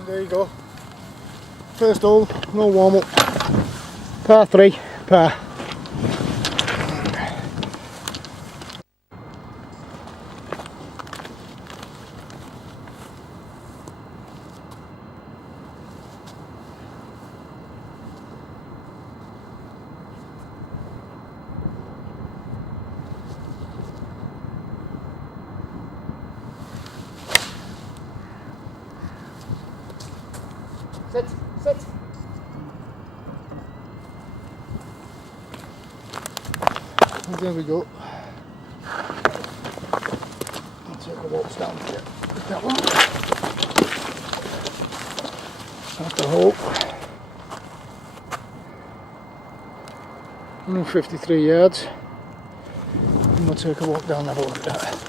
And there you go. First hole, no warm up. Par 3, par. Sit, sit. And there we go. I'll take a walk down here. That one. After hole. 153 yards. And we'll take a walk down and have a look at that.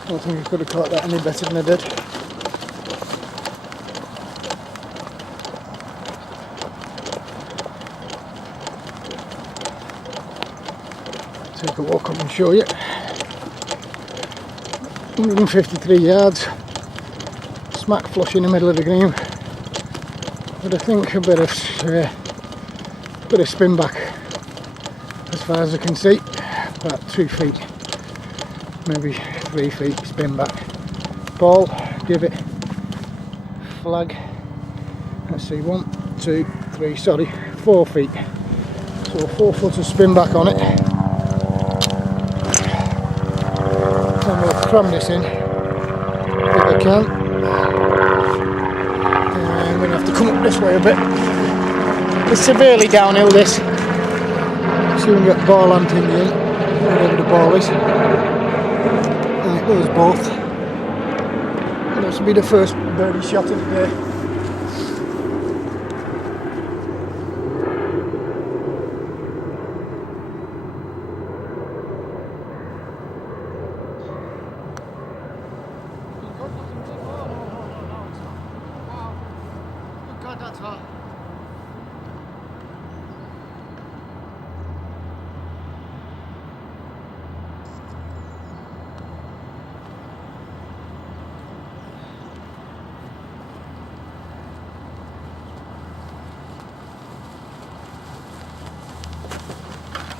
I don't think I could have caught that any better than I did. Take a walk up and show you. 153 yards, smack flush in the middle of the green. But I think a bit of spin back as far as I can see. About 2 feet, maybe 3 feet spin back. Ball, give it, flag. Let's see, 1, 2, 3, sorry, 4 feet. So 4 foot of spin back on it. And we'll cram this in if I can. And I'm going to have to come up this way a bit. It's severely downhill this. Soon get ball hunting in, wherever the ball is. Right, those both. And this will be the first birdie shot of the day. That's hot.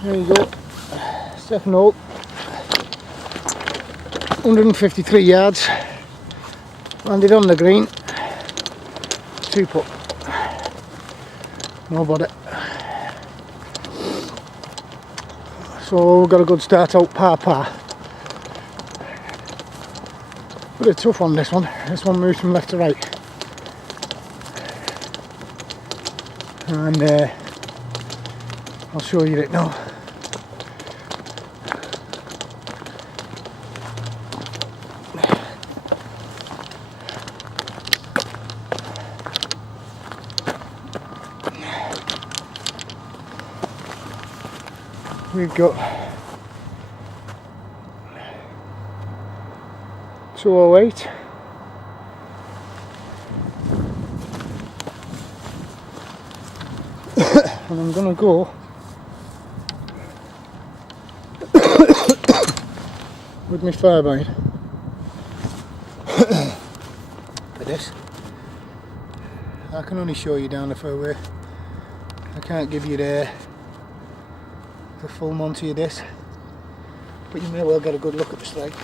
There you go. Second hole. 153 yards. Landed on the green. 2 putt. No bother. So we've got a good start out, par. But a tough one, this one. This one moves from left to right. And I'll show you it now. We've got 208. And I'm gonna go with my firebine for this. I can only show you down the fairway. I can't give you the full Monty of this, but you may well get a good look at the strike.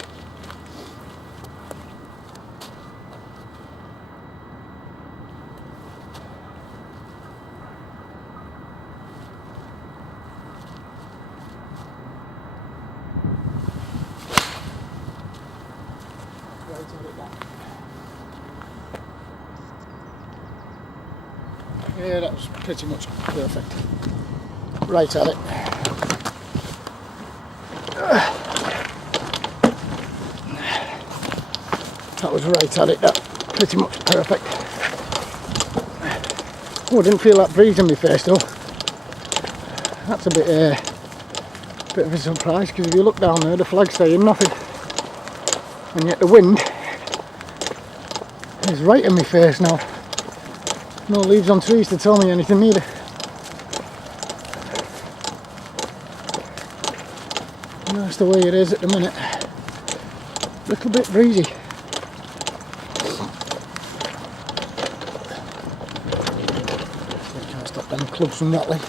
at it, that. Yeah, that was pretty much perfect. Right at it. That was right at it, that. Pretty much perfect. Oh, I didn't feel that breeze in my face though. That's a bit of a surprise, because if you look down there, the flag's saying nothing. And yet the wind is right in my face now. No leaves on trees to tell me anything either. And that's the way it is at the minute. Little bit breezy. Can't stop them clubs from rattling.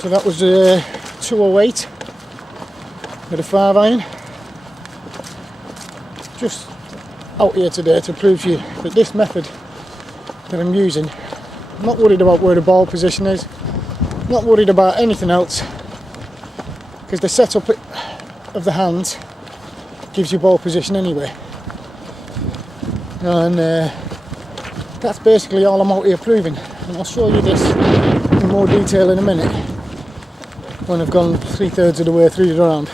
So that was 208 with a 5-iron. Just out here today to prove to you that this method that I'm using, I'm not worried about where the ball position is, not worried about anything else, because the setup of the hands gives you ball position anyway. And that's basically all I'm out here proving. And I'll show you this in more detail in a minute when I've gone 3/3 of the way through the round.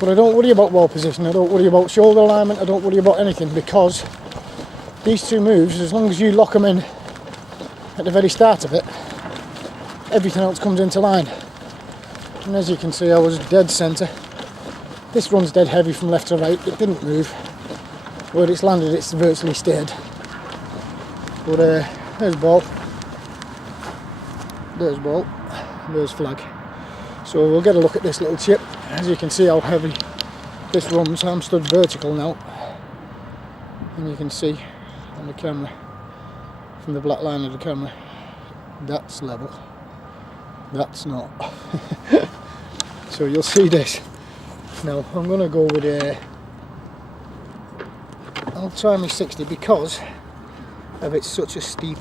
But I don't worry about ball position, I don't worry about shoulder alignment, I don't worry about anything, because these two moves, as long as you lock them in at the very start of it, everything else comes into line. And as you can see, I was dead centre. This runs dead heavy from left to right, it didn't move. Where it's landed, it's virtually stayed. But there's ball, there's flag. So we'll get a look at this little chip. As you can see how heavy this runs. I'm stood vertical now, and you can see on the camera, from the black line of the camera, that's level, that's not. So you'll see this. Now I'm going to go with I'll try my 60 because of it's such a steep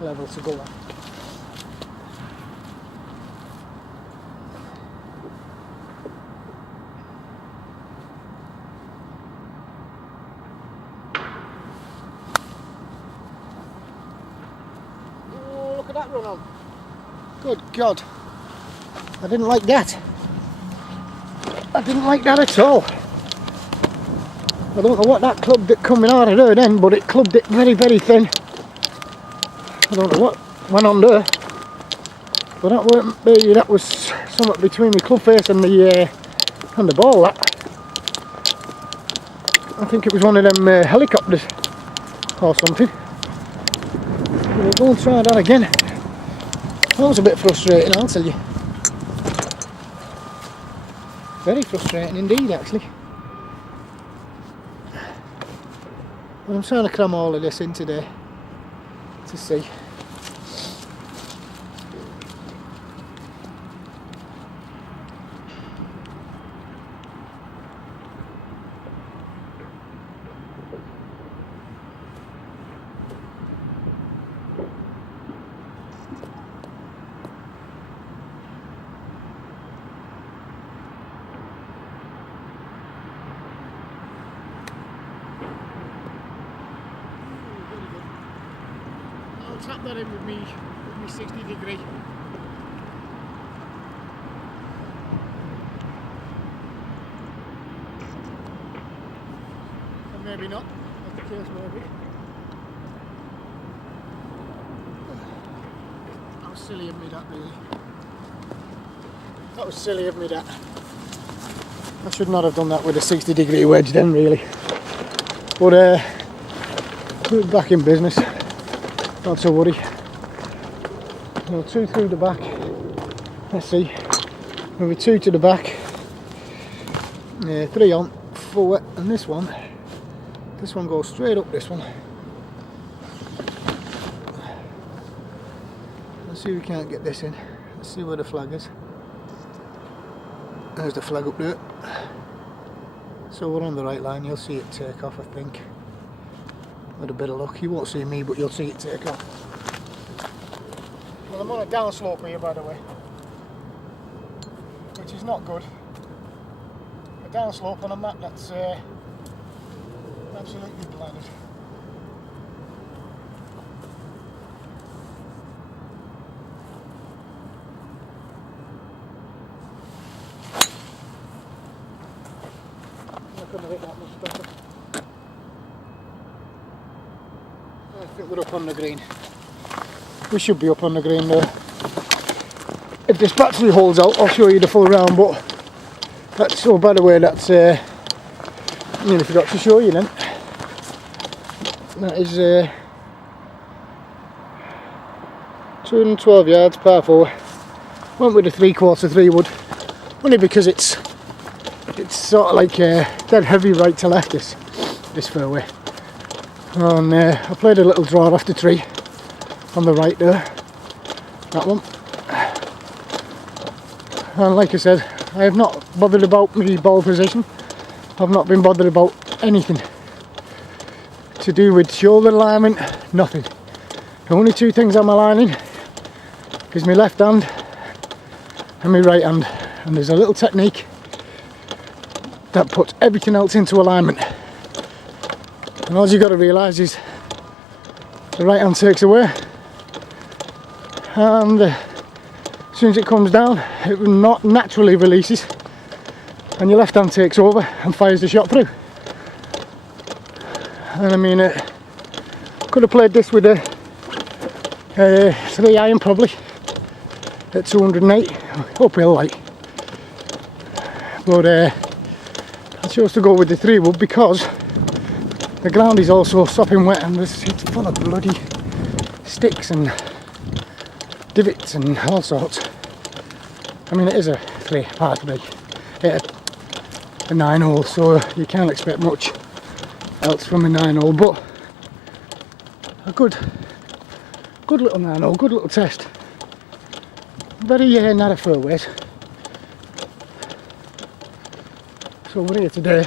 level to go at. Oh, look at that run on. Good God. I didn't like that. I didn't like that at all. I don't know what that clubbed it coming out of there then, but it clubbed it very, very thin. I don't know what went on there, but that weren't maybe, that was somewhat between the club face and the ball. That, I think it was one of them helicopters or something. We'll go and try that again. That was a bit frustrating, I'll tell you. Very frustrating indeed, actually. But I'm trying to cram all of this in today to see. I'll tap that in with me 60 degree. And maybe not, as the case may be. That was silly of me, that really. That was silly of me, that. I should not have done that with a 60 degree wedge then, really. But we're back in business. Not to worry. So 2 through the back. Let's see. Maybe 2 to the back. 3 on, 4, and this one goes straight up. This one. Let's see if we can't get this in. Let's see where the flag is. There's the flag up there. So we're on the right line. You'll see it take off, I think. With a bit of luck, you won't see me, but you'll see it take off. Well, I'm on a down slope here, by the way. which is not good. A downslope on a mat that's absolutely blinded. I couldn't have hit that much better. I think we're up on the green. We should be up on the green there. If this battery holds out, I'll show you the full round, but that's, oh by the way, that's nearly forgot to show you then. That is 212 yards, par 4. Went with a 3/4 3 wood, only because it's sort of like dead heavy right to left this fairway. And I played a little draw off the tree on the right there, that one. And like I said, I have not bothered about my ball position. I've not been bothered about anything to do with shoulder alignment, nothing. The only two things I'm aligning is my left hand and my right hand. And there's a little technique that puts everything else into alignment. And all you've got to realise is the right hand takes away, and as soon as it comes down, it not naturally releases, and your left hand takes over and fires the shot through. And I mean, could have played this with a 3 iron probably at 208 uphill like, but I chose to go with the 3 wood because the ground is also sopping wet and it's full of bloody sticks and divots and all sorts. I mean, it is a par 3, a 9 hole, so you can't expect much else from a 9 hole, but a good little 9 hole, good little test. Very narrow fairways. So we're here today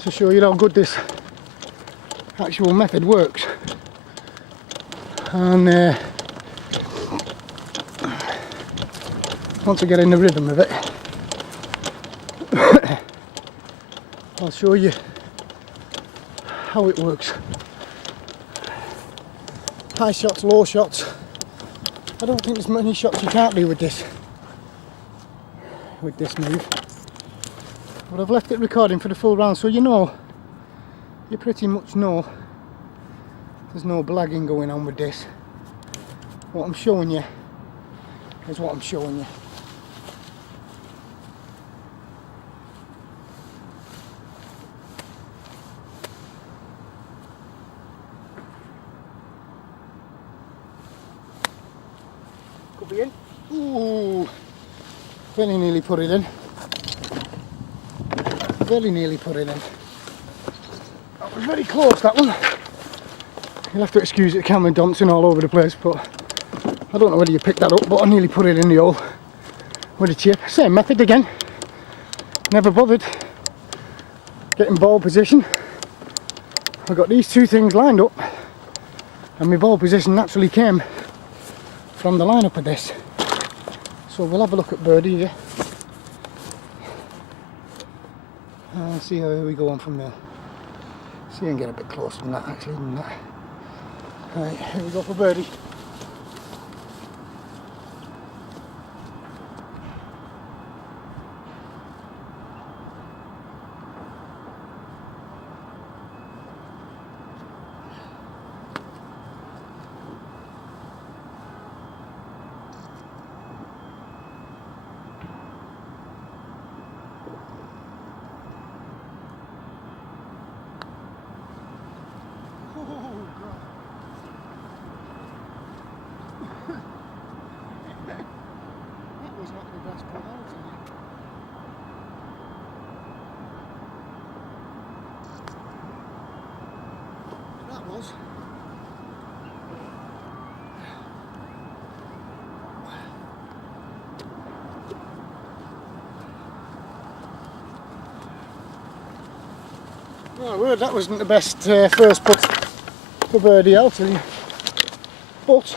to show you how good this actual method works. And once I get in the rhythm of it, I'll show you how it works. High shots, low shots. I don't think there's many shots you can't do with this move. But I've left it recording for the full round, so you pretty much know there's no blagging going on with this. What I'm showing you is what I'm showing you. Could be in. Ooh, very nearly put it in. Very nearly put it in. That was very close, that one. You'll have to excuse the camera dancing all over the place, but I don't know whether you picked that up, but I nearly put it in the hole with a chip. Same method again. Never bothered getting ball position. I got these two things lined up, and my ball position naturally came from the lineup of this. So we'll have a look at birdie here. See how we go on from there. See, and get a bit closer than that actually, than that. Right, here we go for birdie. That was not the best putt out of it. That was. Oh, well, that wasn't the best first putt for birdie, I'll tell you. But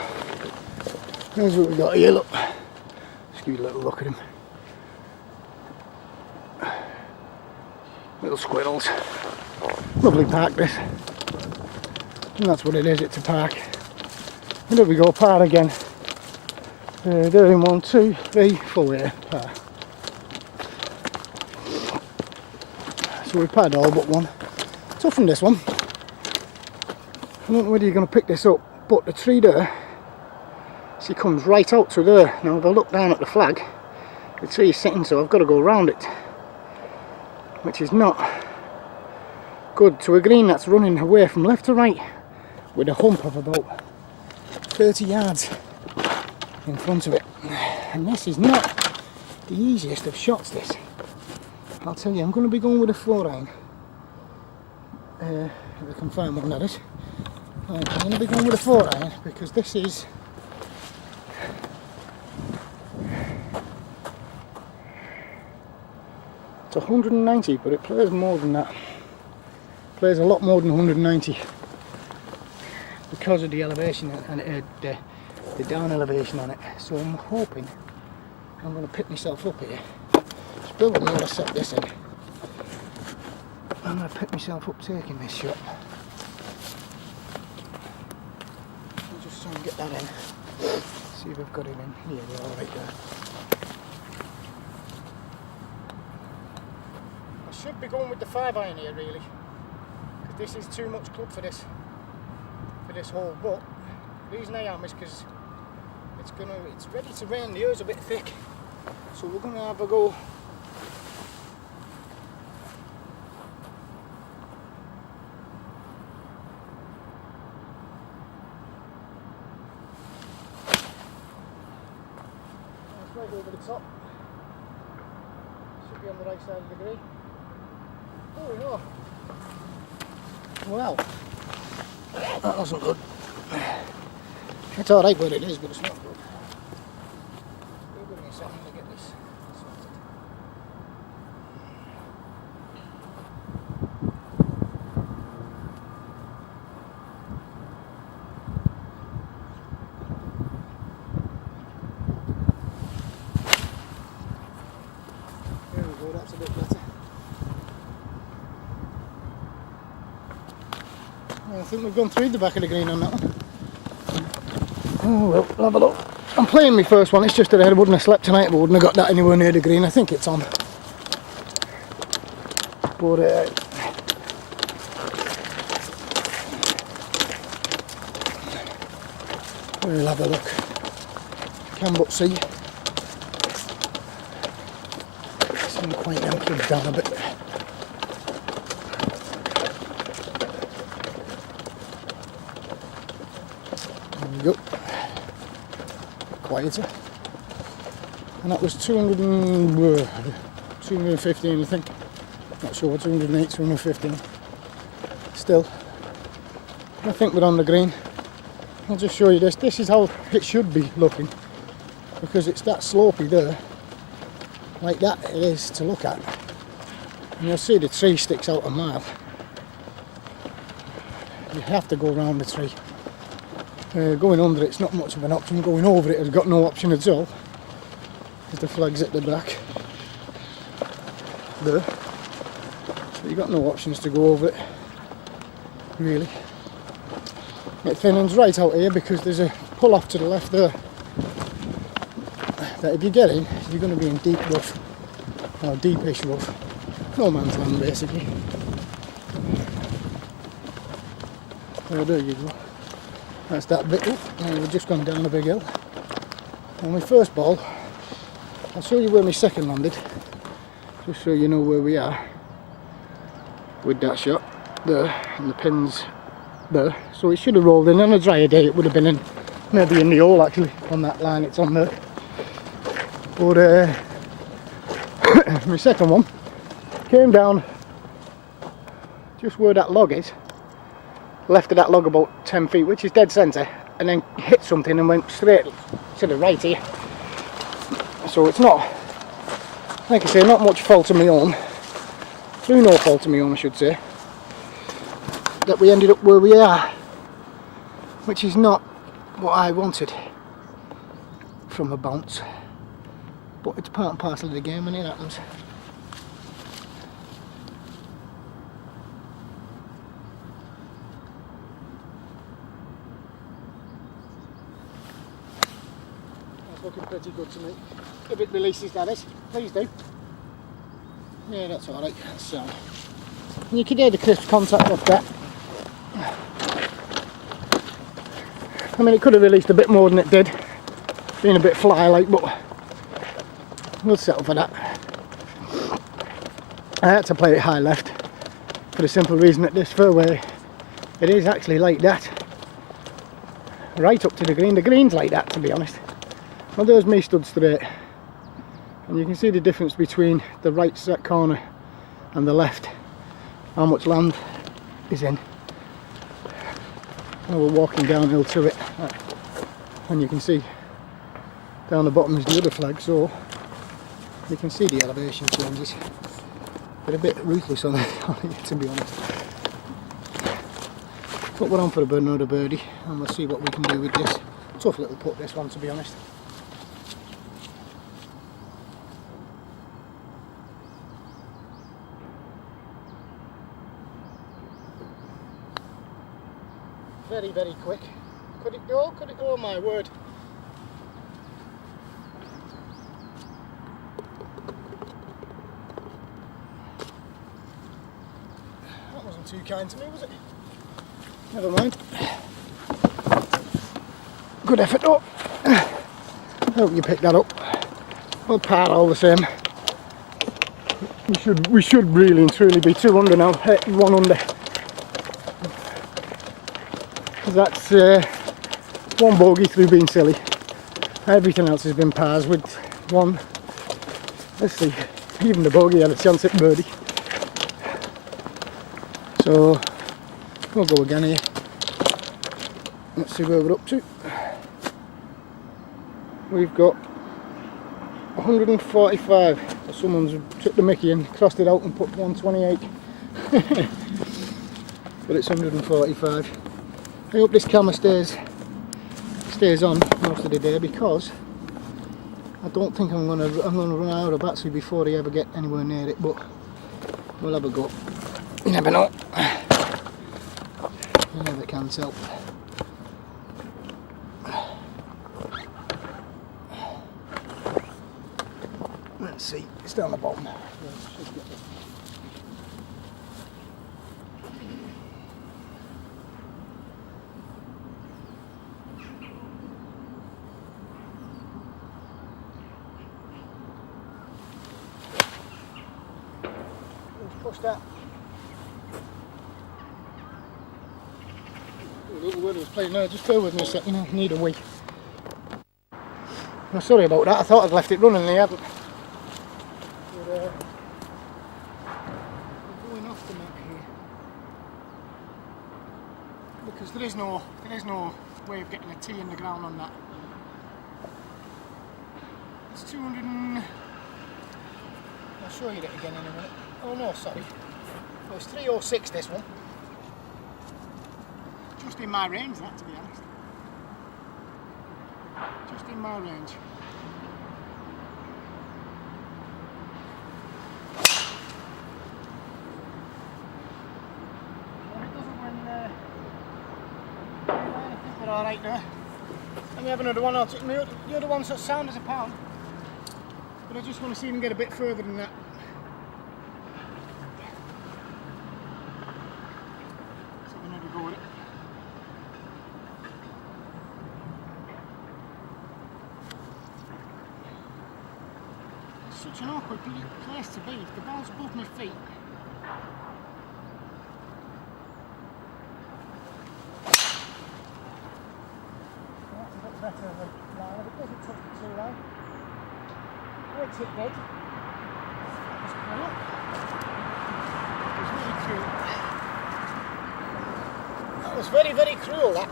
here's what we got here, look. Just give you a little look at him. Little squirrels. Lovely park this. And that's what it is, it's a park. And there we go, par again. They're in 1, 2, 3, 4 here, par. So we've parred all but one. Tough on this one. I don't know whether you're going to pick this up, but the tree there, she comes right out to there. Now if I look down at the flag, the tree is sitting, so I've got to go around it, which is not good to a green that's running away from left to right with a hump of about 30 yards in front of it. And this is not the easiest of shots, this. I'll tell you, I'm going to be going with a 4-iron. If I can find one, that is. I'm going to be going with a 4-iron because this is it's 190, but it plays more than that. It plays a lot more than 190 because of the elevation and the down elevation on it. So I'm hoping I'm going to pick myself up here. Still don't know how to set this in. I'm going to pick myself up taking this shot. I'll just try and get that in. See if I've got it in. Yeah, they're all right there. I should be going with the 5-iron here really, because this is too much club for this hole. But the reason I am is because it's ready to rain. The air's a bit thick, so we're going to have a go. Right over the top. Should be on the right side of the green. Oh no. Well, that wasn't good. It's alright where it is, but it's not good. Give me a second to get this sorted. There we go, that's a bit better. I think we've gone through the back of the green on that one. Oh well, have a look. I'm playing my first one, it's just that I wouldn't have slept tonight, but wouldn't have got that anywhere near the green. I think it's on. But we'll have a look. Can but see. Seem quite emptied down a bit. There we go. Quieter. And that was 215, I think. Not sure, 208, 215. Still, I think we're on the green. I'll just show you this. This is how it should be looking, because it's that slopey there, like that it is to look at. And you'll see the tree sticks out a mile. You have to go around the tree. Going under it's not much of an option. Going over it has got no option at all, because the flag's at the back there. So you've got no options to go over it, really. It thins right out here because there's a pull off to the left there that if you get in, you're going to be in deep rough, or deepish rough, no man's land basically. Oh, there you go. That's that bit up, and we've just gone down a big hill. On my first ball, I'll show you where my second landed, just so you know where we are with that shot there, and the pins there. So it should have rolled in. On a drier day it would have been in, maybe in the hole actually, on that line it's on there. But my second one came down just where that log is, left of that log about 10 feet, which is dead centre, and then hit something and went straight to the right here. So it's not, like I say, not much fault of my own, through no fault of my own I should say, that we ended up where we are, which is not what I wanted from a bounce, but it's part and parcel of the game and it happens. looking pretty good to me. If it releases, that is. Please do. Yeah, that's alright. So, and you can hear the crisp contact of that. I mean, it could have released a bit more than it did, being a bit fly-like, but we'll settle for that. I had to play it high left for the simple reason that this fairway, it is actually like that, right up to the green. The green's like that, to be honest. Well, there's me stood straight, and you can see the difference between the right set corner and the left, how much land is in. Well, we're walking downhill to it, and you can see down the bottom is the other flag, so you can see the elevation changes. They're a bit ruthless on it, to be honest. But we're on for another birdie, and we'll see what we can do with this. Tough little putt, this one, to be honest. Very, very quick. Could it go? Could it go? Oh my word. That wasn't too kind to me, was it? Never mind. Good effort though. I hope you picked that up. Well, par all the same. We should really and truly be 2 under now. 1 under. That's 1 bogey through being silly. Everything else has been pars with 1. Let's see, even the bogey had a chance at birdie. So we'll go again here. Let's see where we're up to. We've got 145. So someone's took the mickey and crossed it out and put 128. But it's 145. I hope this camera stays on most of the day, because I don't think I'm gonna run out of battery before I ever get anywhere near it, but we'll have a go. You never know. You never can tell. Let's see, it's down the bottom. Push that. The little word was playing there, just bear with me a second, I need a wee. I'm sorry about that, I thought I'd left it running and I hadn't. But, we're going off the map here. Because there is no way of getting a tee in the ground on that. It's 200 and... I'll show you it again in a minute. Oh no, sorry. It was 306 this one. Just in my range, that, to be honest. Just in my range. Well, it doesn't when I think we're alright now. Let me have another one. I'll take the other one's as sound as a pound. But I just want to see him get a bit further than that. Such an awkward place to be. If the ball's above my feet. That's a bit better than line. If it doesn't touch the 2 line, which it did. Just come up. It was really cruel. That was very, very cruel. That.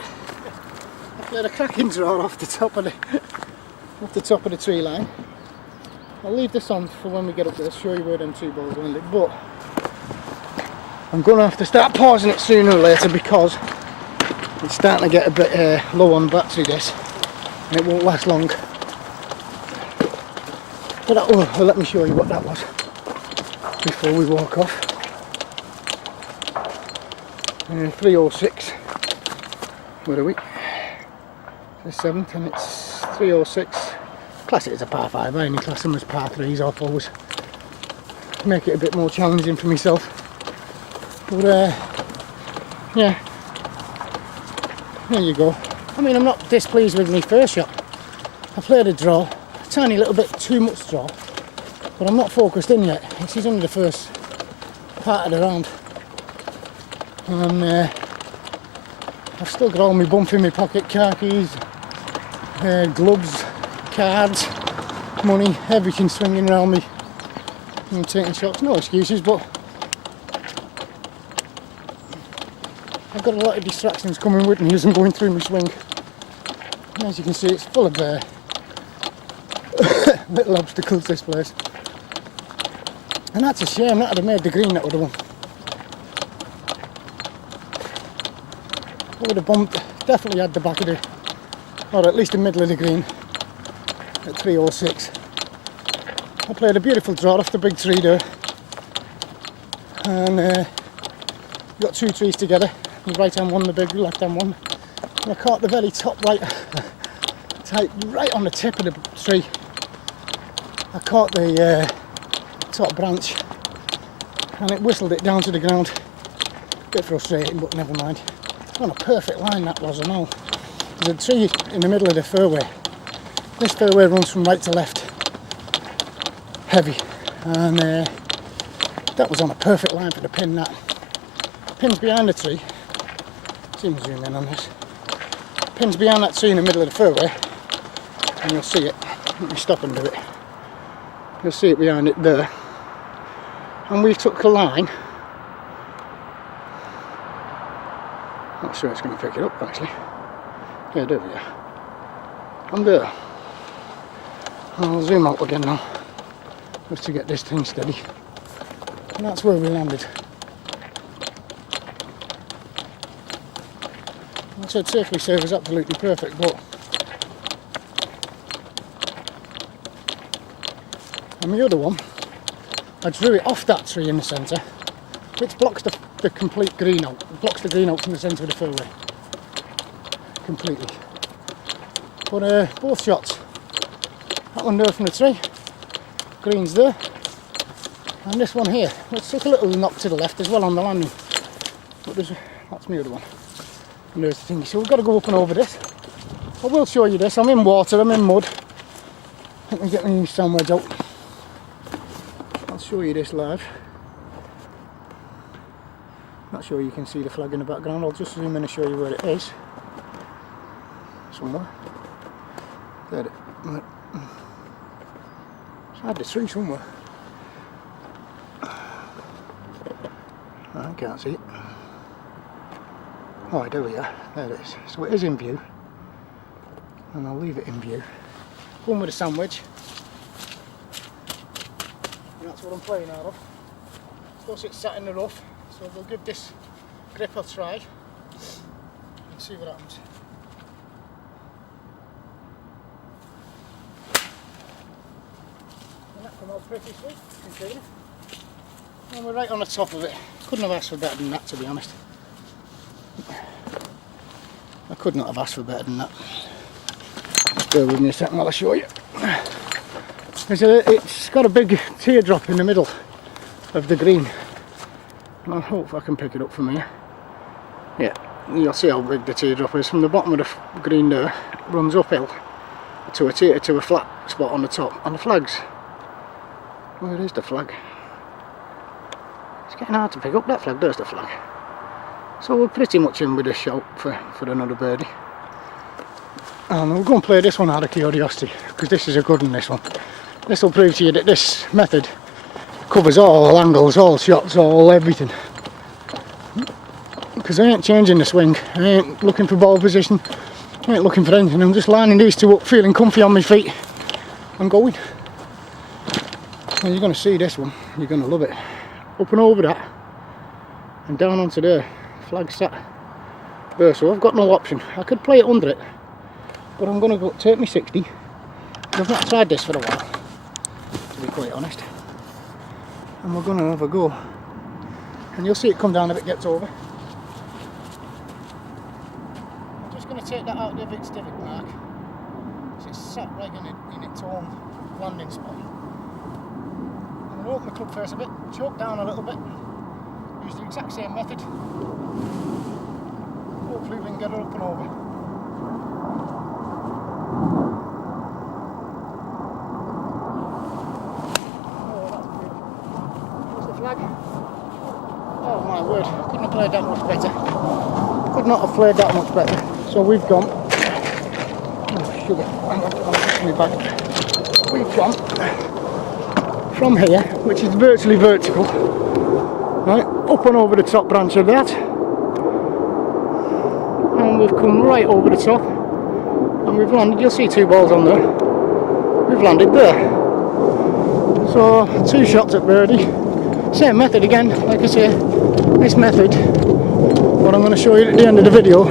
I played a cracking draw off the top of the tree line. I'll leave this on for when we get up there, show you where them 2 balls landed, but I'm going to have to start pausing it sooner or later because it's starting to get a bit low on battery, this, and it won't last long. But let me show you what that was before we walk off. 306, where are we? The 7th, and it's 306. class it as a par 5. I only class them as par 3s or 4s. Make it a bit more challenging for myself. But yeah, there you go. I mean, I'm not displeased with my first shot. I played a draw, a tiny little bit too much draw, but I'm not focused in yet. This is only the first part of the round. And I've still got all my bump in my pocket, car keys, gloves, cards, money, everything swinging around me. I'm taking shots, no excuses, but I've got a lot of distractions coming with me as I'm going through my swing. And as you can see, it's full of little obstacles, this place. And that's a shame. That would have made the green, that would have won. I would have bumped, definitely had the back of the, or at least the middle of the green at 306. I played a beautiful draw off the big tree there. And got 2 trees together. The right hand one, the big left hand one. And I caught the very top right on the tip of the tree. I caught the top branch and it whistled it down to the ground. Bit frustrating, but never mind. On a perfect line that was, I know. There's a tree in the middle of the fairway. This fairway runs from right to left. Heavy. And that was on a perfect line for the pin. That pin's behind the tree. See me zoom in on this. Pin's behind that tree in the middle of the fairway, and you'll see it. Let me stop and do it. You'll see it behind it there. And we took a line. Not sure it's going to pick it up actually. Yeah, there we are. I'm there. I'll zoom out again now, just to get this thing steady. And that's where we landed. So I'd safely say it was absolutely perfect, but and the other one, I drew it off that tree in the centre, which blocks the complete green out. It blocks the green out from the centre of the fairway completely. But both shots, that one there from the tree, green's there, and this one here, which took a little knock to the left as well on the landing. But that's my other one. And there's the thingy. So we've got to go up and over this. I will show you this. I'm in water, I'm in mud. Let me get my new sandwich out. I'll show you this live. Not sure you can see the flag in the background. I'll just zoom in and show you where it is. Somewhere. There it is. Inside the tree somewhere. I can't see it. Oh, there we are. There it is. So it is in view. And I'll leave it in view. One with a sandwich. And that's what I'm playing out of. Of course it's sat in the rough, so we'll give this grip a try and see what happens. And that came out pretty sweet, considering. And we're right on the top of it. Couldn't have asked for better than that, to be honest. I could not have asked for better than that. Just bear with me a second while I show you. It's got a big teardrop in the middle of the green. And I hope I can pick it up from here. Yeah, you'll see how big the teardrop is. From the bottom of the green there, it runs uphill to a flat spot on the top. And the flag's... where is the flag? It's getting hard to pick up that flag. There's the flag. So we're pretty much in with a shout for another birdie. And we'll go and play this one out of curiosity, because this is a good one, this one. This will prove to you that this method covers all angles, all shots, all everything. Because I ain't changing the swing, I ain't looking for ball position, I ain't looking for anything, I'm just lining these two up, feeling comfy on my feet and going. And you're going to see this one, you're going to love it. Up and over that, and down onto there. Flag sat there, so I've got no option. I could play it under it, but I'm going to go take me 60. I've not tried this for a while, to be quite honest. And we're going to have a go. And you'll see it come down if it gets over. I'm just going to take that out of its divot mark. So it's sat right in its own landing spot. I'm going to open the club face a bit, choke down a little bit, use the exact same method. Hopefully we can get her up and over. Oh, that's beautiful. There's the flag. Oh my word, couldn't have played that much better. Could not have played that much better. So we've gone. Oh, sugar. I'm pushing me back. We've gone from here, which is virtually vertical, right, up and over the top branch of that. And we've come right over the top. And we've landed, you'll see 2 balls on there. We've landed there. So 2 shots at birdie. Same method again, like I say, this method, what I'm going to show you at the end of the video,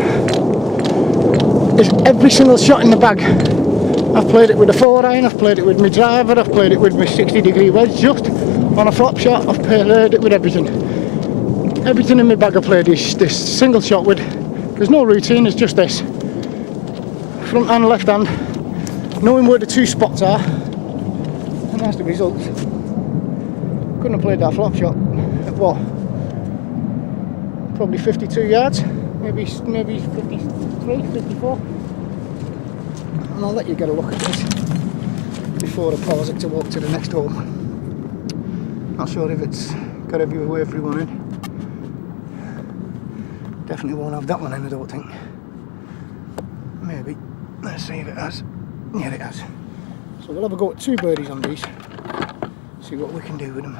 is every single shot in the bag. I've played it with a 4-iron, I've played it with my driver, I've played it with my 60-degree wedge, just on a flop shot, I've played it with everything. Everything in my bag I've played is this single shot with, there's no routine, it's just this. Front hand, left hand, knowing where the 2 spots are, and that's the result. Couldn't have played that flop shot at what? Probably 52 yards, maybe 53, 54. And I'll let you get a look at this before I pause it to walk to the next hole. Not sure if it's got everyone in. Definitely won't have that one in, I don't think. Maybe. Let's see if it has. Yeah, it has. So we'll have a go at 2 birdies on these. See what we can do with them.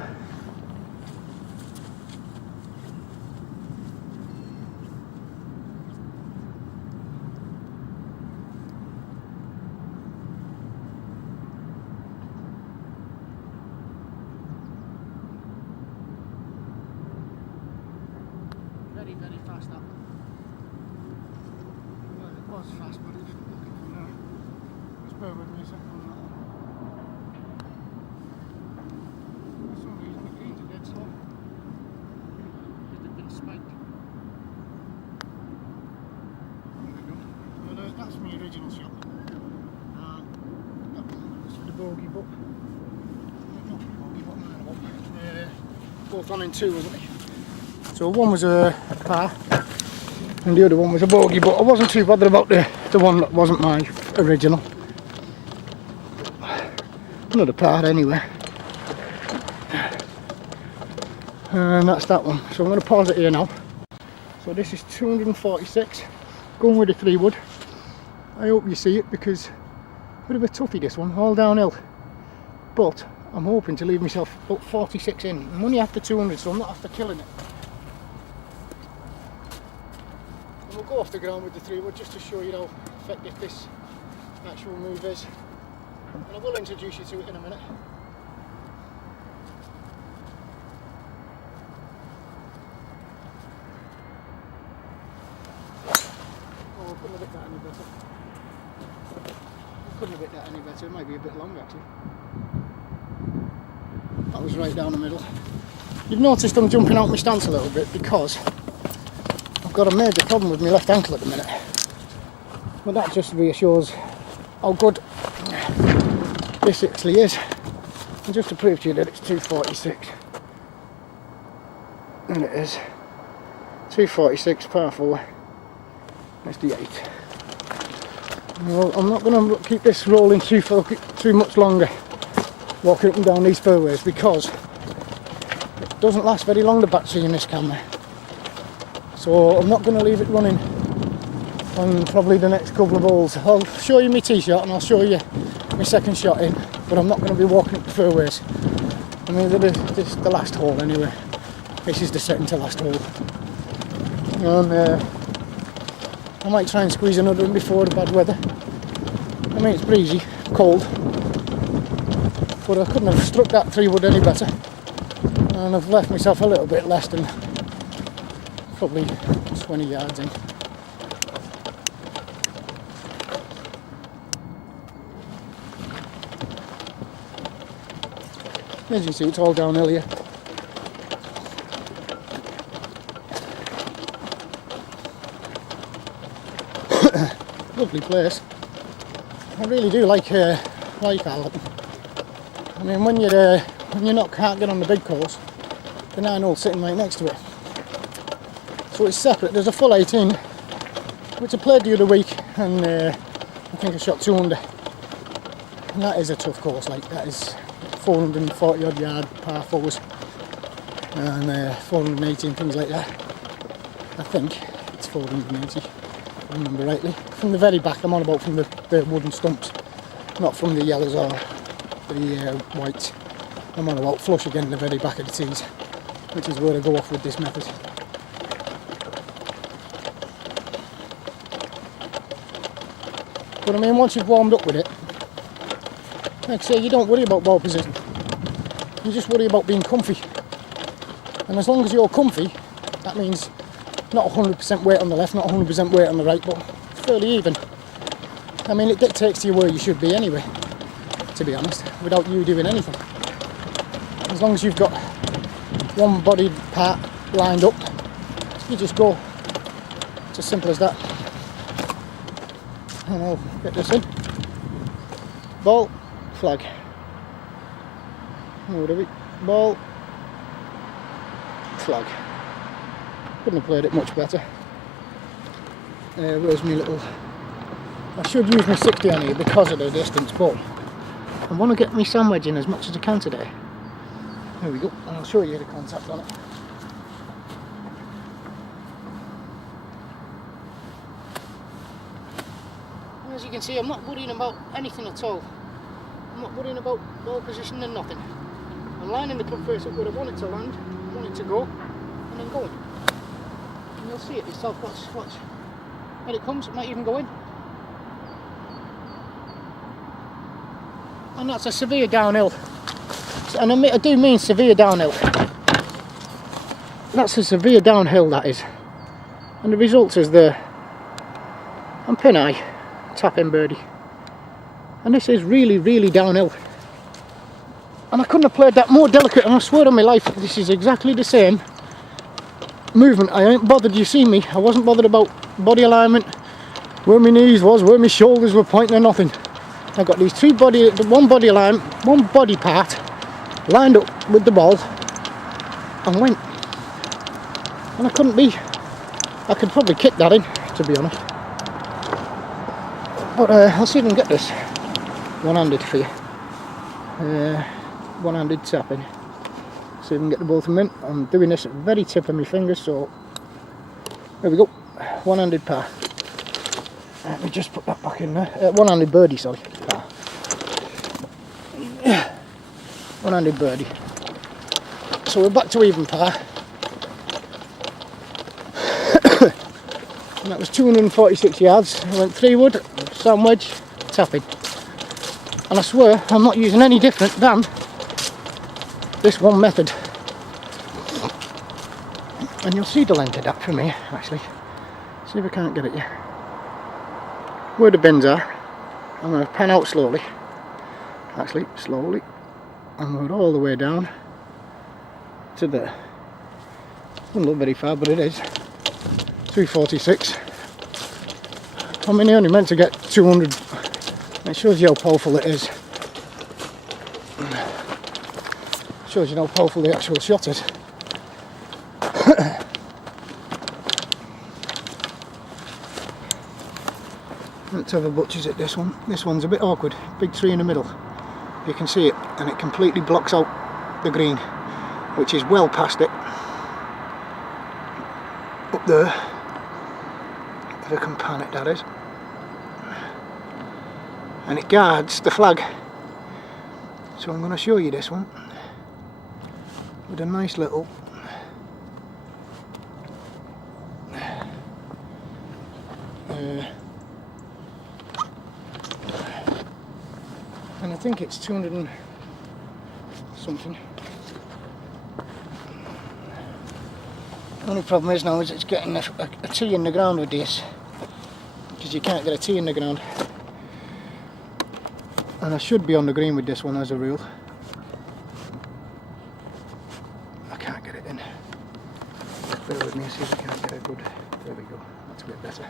Very fast up. Well, it was fast, but it didn't look from there. Just bear with me a second on that one. For some reason the greens are dead slow. Because they've been spiked. There we go. Well, that's my original shot. That one was for the bogey, but not for the bogey, but mine one. Both on in 2, wasn't they? So one was a par and the other one was a bogey, but I wasn't too bothered about the one that wasn't my original. Another par anyway. And that's that one. So I'm going to pause it here now. So this is 246, going with the 3-wood. I hope you see it because a bit of a toughie this one, all downhill. But I'm hoping to leave myself about 46 in. I'm only after 200, so I'm not after killing it. We'll go off the ground with the 3-wood just to show you how effective this actual move is. And I will introduce you to it in a minute. Oh, I couldn't have hit that any better. I couldn't have hit that any better, it might be a bit long actually. That was right down the middle. You've noticed I'm jumping out my stance a little bit because I've got a major problem with my left ankle at the minute. But that just reassures how good this actually is. And just to prove to you that it's 246. And it is. 246 par 4. That's the 8. Well, I'm not going to keep this rolling too much longer, walking up and down these fairways, because it doesn't last very long, the battery in this camera. So I'm not going to leave it running on probably the next couple of holes. I'll show you my tee shot and I'll show you my second shot in, but I'm not going to be walking up the fairways. I mean, this is the last hole anyway. This is the second to last hole. And I might try and squeeze another in before the bad weather. I mean, it's breezy, cold, but I couldn't have struck that 3-wood any better. And I've left myself a little bit less than probably 20 yards in. As you can see, it's all downhill here. Lovely place. I really do like Alton. I mean, when you not can't get on the big course, the 9-hole sitting right next to it. So it's separate. There's a full 18, which I played the other week, and I think I shot 2 under. And that is a tough course. Like, that is 440 odd yard par 4s and 480 and things like that. I think it's 480, if I remember rightly. From the very back, I'm on about from the wooden stumps, not from the yellows or the whites. I'm on about flush again in the very back of the tees, which is where I go off with this method. But I mean, once you've warmed up with it, like I say, you don't worry about ball position. You just worry about being comfy. And as long as you're comfy, that means not 100% weight on the left, not 100% weight on the right, but fairly even. I mean, it dictates to you where you should be anyway, to be honest, without you doing anything. As long as you've got one body part lined up, you just go. It's as simple as that. And I'll get this in. Ball, flag. What do we? Ball, flag. Couldn't have played it much better. Where's my little... I should use my 60 on here because of the distance, but I want to get my sandwich in as much as I can today. There we go, and I'll show you the contact on it. And as you can see, I'm not worrying about anything at all. I'm not worrying about ball position and nothing. I'm lining the club face up where I want it to land, I want it to go, and then going. And you'll see it yourself, watch. When it comes, it might even go in. And that's a severe downhill. And I do mean severe downhill. That's a severe downhill, that is. And the result is there. And pin high, tap in birdie. And this is really, really downhill. And I couldn't have played that more delicate, and I swear on my life, this is exactly the same movement. I ain't bothered, you see me, I wasn't bothered about body alignment, where my knees was, where my shoulders were pointing or nothing. I got these one body alignment, one body part lined up with the ball and went. And I could probably kick that in, to be honest. But I'll see if I can get this one-handed for you. One-handed tapping. See if I can get the both of them in. I'm doing this at the very tip of my fingers, so there we go. One-handed par. Let me just put that back in there. One-handed birdie, sorry. Par. One-handed birdie. So we're back to even par. And that was 246 yards. I went 3-wood, sandwich, tapping. And I swear I'm not using any different than this one method. And you'll see the length of that for me, actually. See if I can't get it yet. Where the bins are, I'm going to pan out slowly. Actually, slowly. And move all the way down to there. Doesn't look very far, but it is. 246. I mean, I only meant to get 200. It shows you how powerful it is. Shows you how powerful the actual shot is. Let's have a butcher's at this one. This one's a bit awkward. Big tree in the middle. You can see it, and it completely blocks out the green, which is well past it. Up there. If I can pan it, that is. And it guards the flag. So I'm going to show you this one with a nice little and I think it's 200 and something. The only problem is now is it's getting a tee in the ground with this, because you can't get a tee in the ground. And I should be on the green with this one as a rule. I can't get it in. Bear with me and see if I can't get a good. There we go. That's a bit better.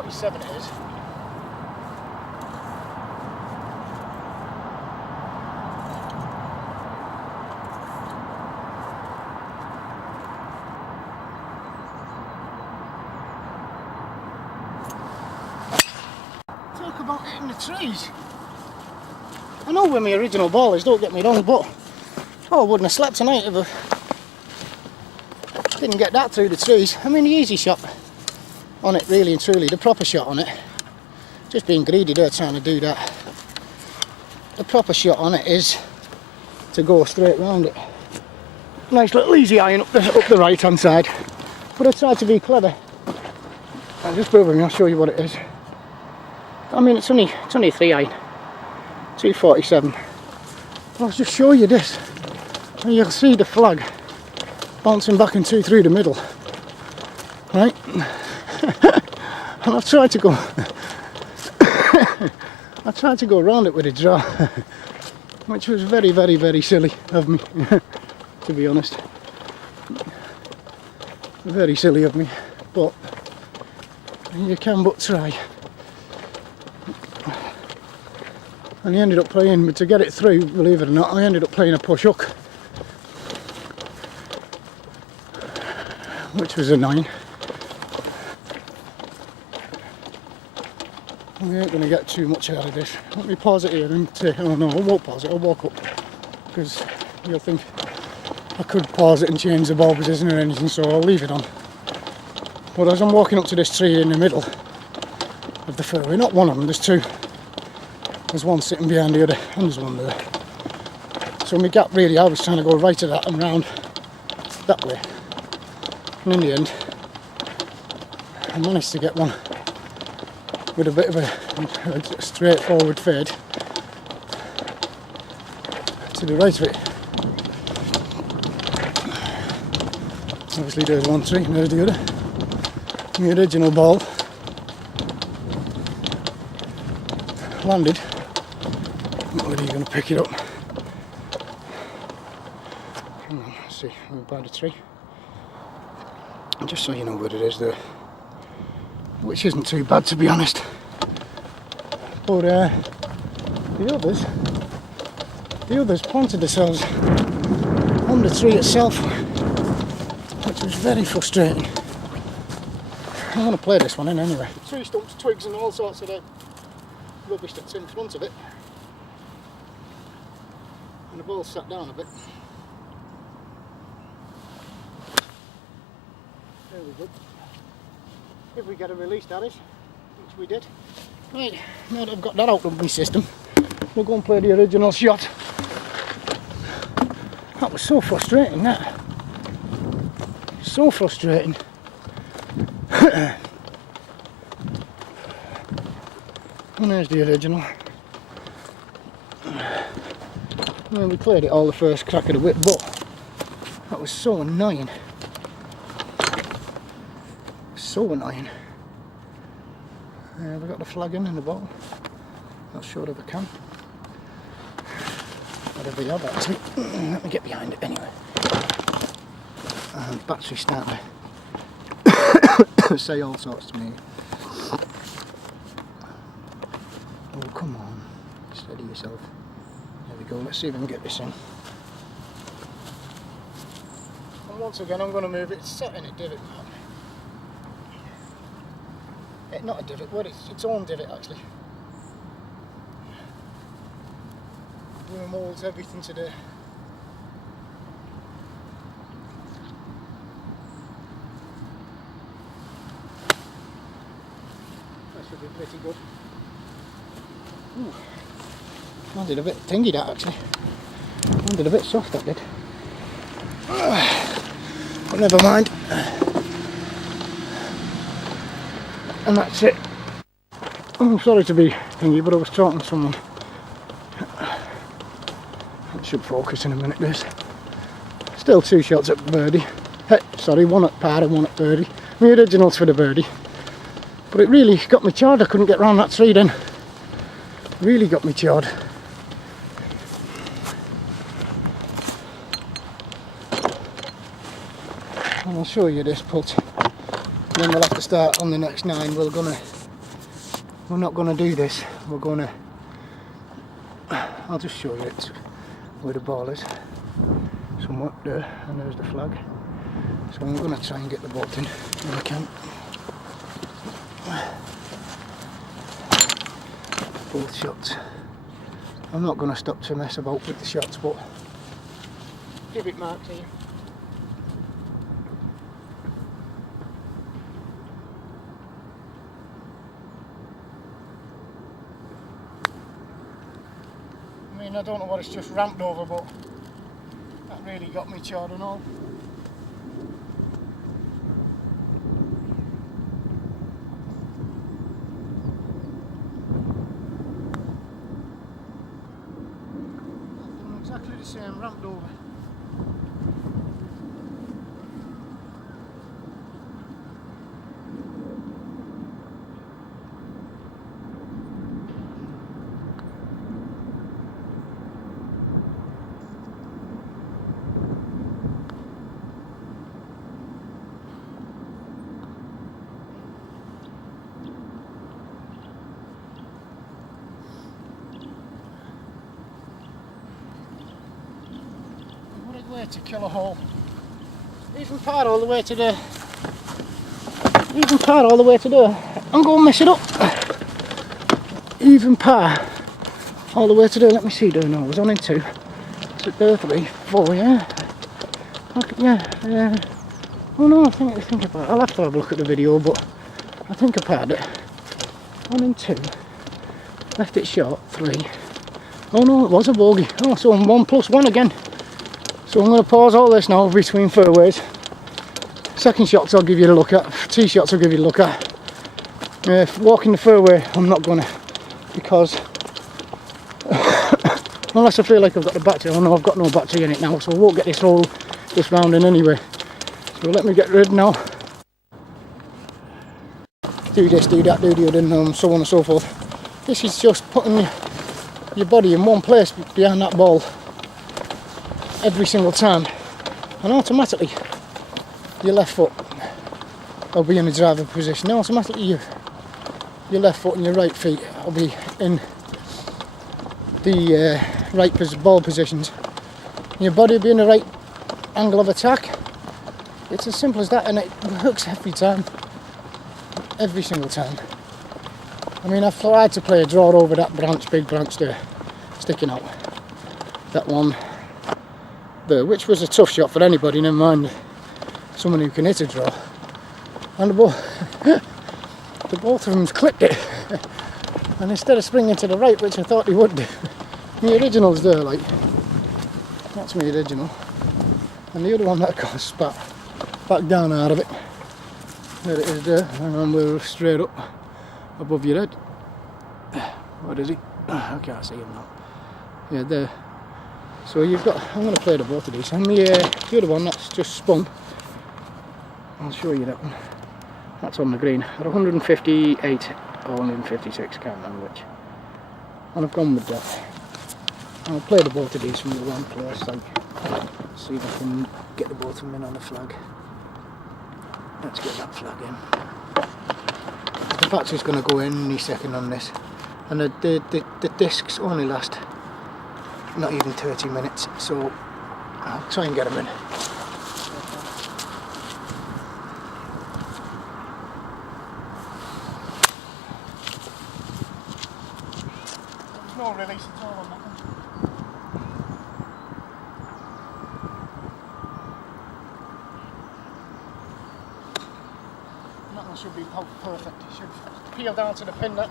247 it is. Talk about hitting the trees. I know where my original ball is, don't get me wrong, but I wouldn't have slept tonight if I didn't get that through the trees. I mean, the easy shot on it, really and truly, the proper shot on it, just being greedy there trying to do that. The proper shot on it is to go straight round it. Nice little easy iron up the right hand side. But I tried to be clever. I'll just bear with me, I'll show you what it is. I mean, it's only a 3 iron. 247. I'll just show you this. And you'll see the flag bouncing back and through the middle. Right? And I've tried to go I tried to go around it with a draw, which was very, very, very silly of me, to be honest. Very silly of me, but you can but try. And he ended up playing, but to get it through, believe it or not, I ended up playing a push hook, which was annoying. We ain't going to get too much out of this. Let me pause it here and say, oh no, I won't pause it, I'll walk up, because you'll think I could pause it and change the ball position or anything, so I'll leave it on. But as I'm walking up to this tree in the middle of the fairway, not one of them, there's two. There's one sitting behind the other, and there's one there. So my gap really, I was trying to go right to that and round that way. And in the end, I managed to get one with a bit of a straightforward fade to the right of it. Obviously there's one tree and there's the other. The original ball landed. Not really going to pick it up. Hang on, let's see, we're by the tree. And just so you know what it is there. Which isn't too bad, to be honest. But the others planted themselves on the tree itself, which was very frustrating. I'm going to play this one in anyway. Tree stumps, twigs and all sorts of the rubbish that's in front of it. And the ball's sat down a bit. There we go. If we get a release, that is, which we did. Right, now that I've got that out of my system, we'll go and play the original shot. That was so frustrating, that. So frustrating. And there's the original. Well, we played it all the first crack of the whip, but that was so annoying. So annoying. We've got the flag in the bottom. Not sure if I can. Whatever you have, actually. Let me get behind it anyway. And battery starting to say all sorts to me. Oh, come on. Steady yourself. There we go. Let's see if I can get this in. And once again, I'm going to move it. It's set in a divot mark. Not a divot, but it's its own divot actually. Room molds everything today. That should be pretty good. Ooh. Landed a bit thingy that actually. Landed a bit soft that did. But never mind. And that's it. I'm sorry to be thingy, but I was talking to someone. It should focus in a minute, this. Still 2 shots at birdie. Hey, sorry, 1 at par and 1 at birdie. My originals for the birdie. But it really got me charred. I couldn't get round that tree then. Really got me charred. And I'll show you this putt. Then we'll have to start on the next 9. We're gonna we're not going to do this. We're going to, I'll just show you it's where the ball is. Somewhat there, and there's the flag. So I'm going to try and get the boat in when I can. Both shots. I'm not going to stop to mess about with the shots, but give it marks here. I mean, I don't know what it's just ramped over, but that really got me charred and all. Exactly the same, ramped over. Way to kill a hole. Even par all the way to there. Even par all the way to there. I'm going to mess it up. Even par all the way to there. Let me see there. No, I was on in 2. Is it there? 3, 4, yeah. Okay, yeah. Oh no, I think about it. I'll have to have a look at the video, but I think I parred it. 1 in 2. Left it short. 3. Oh no, it was a bogey. Oh, so I'm 1 + 1 again. So I'm going to pause all this now between fairways. Second shots I'll give you a look at. Tee shots I'll give you a look at. Walking the fairway I'm not going to, because unless I feel like I've got the battery. Oh no, I've got no battery in it now, so I won't get this round in anyway. So let me get rid now. Do this, do that, do the other, and so on and so forth. This is just putting your body in one place behind that ball every single time, and automatically your left foot will be in the driver position. Automatically your left foot and your right feet will be in the right ball positions. Your body will be in the right angle of attack. It's as simple as that, and it works every time, every single time. I mean, I've tried to play a draw over that big branch there, sticking out. That one there, which was a tough shot for anybody, never mind someone who can hit a draw. And the both of them clipped it. And instead of springing to the right, which I thought he would do, my original's there, like, that's my original. And the other one that got spat back down out of it. There it is there, and we're straight up above your head. What is he? I can't see him now. Yeah, there. So you've got, I'm going to play the both of these, and the other one that's just spun, I'll show you that one. That's on the green at 158 or 156, can't remember which. And I've gone with that. I'll play the both of these from the one place, like, see if I can get the both of them in on the flag. Let's get that flag in. The battery's going to go in any second on this, and the discs only last not even 30 minutes, so I'll try and get them in. There's no release at all on that one. That one should be perfect. It should peel down to the pin there.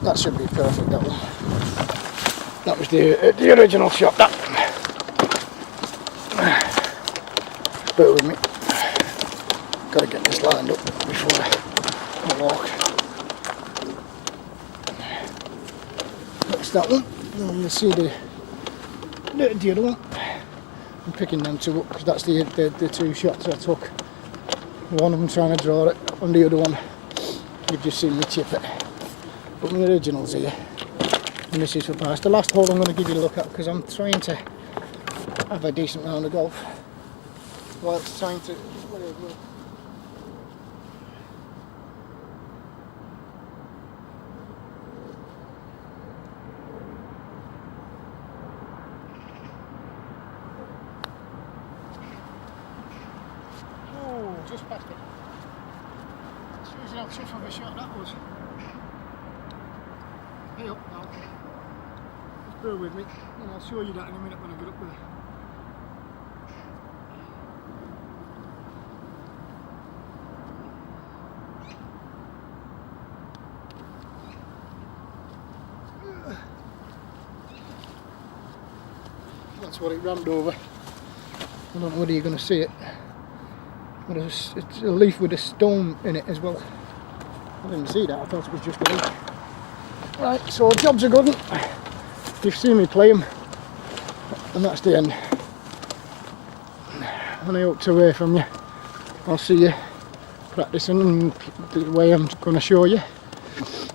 That should be perfect, that one. That was the original shot, that. Bear with me. Got to get this lined up before I walk. That's that one. And you'll see the other one. I'm picking them two up because that's the two shots I took. One of them trying to draw it, and the other one you've just seen me chip it. But my original's here, and this is for past. The last hole I'm going to give you a look at, because I'm trying to have a decent round of golf whilst trying to Shows you how tough of a shot that was. Hey up now. Just bear with me, and I'll show you that in a minute when I get up there. That's what it rammed over. I don't know whether you're going to see it. But it's a leaf with a stone in it as well. I didn't see that, I thought it was just a leaf. Right, so jobs are good. You've seen me play them, and that's the end. And I hope to hear from you. I'll see you practicing the way I'm going to show you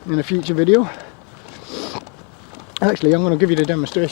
in a future video. Actually, I'm going to give you the demonstration.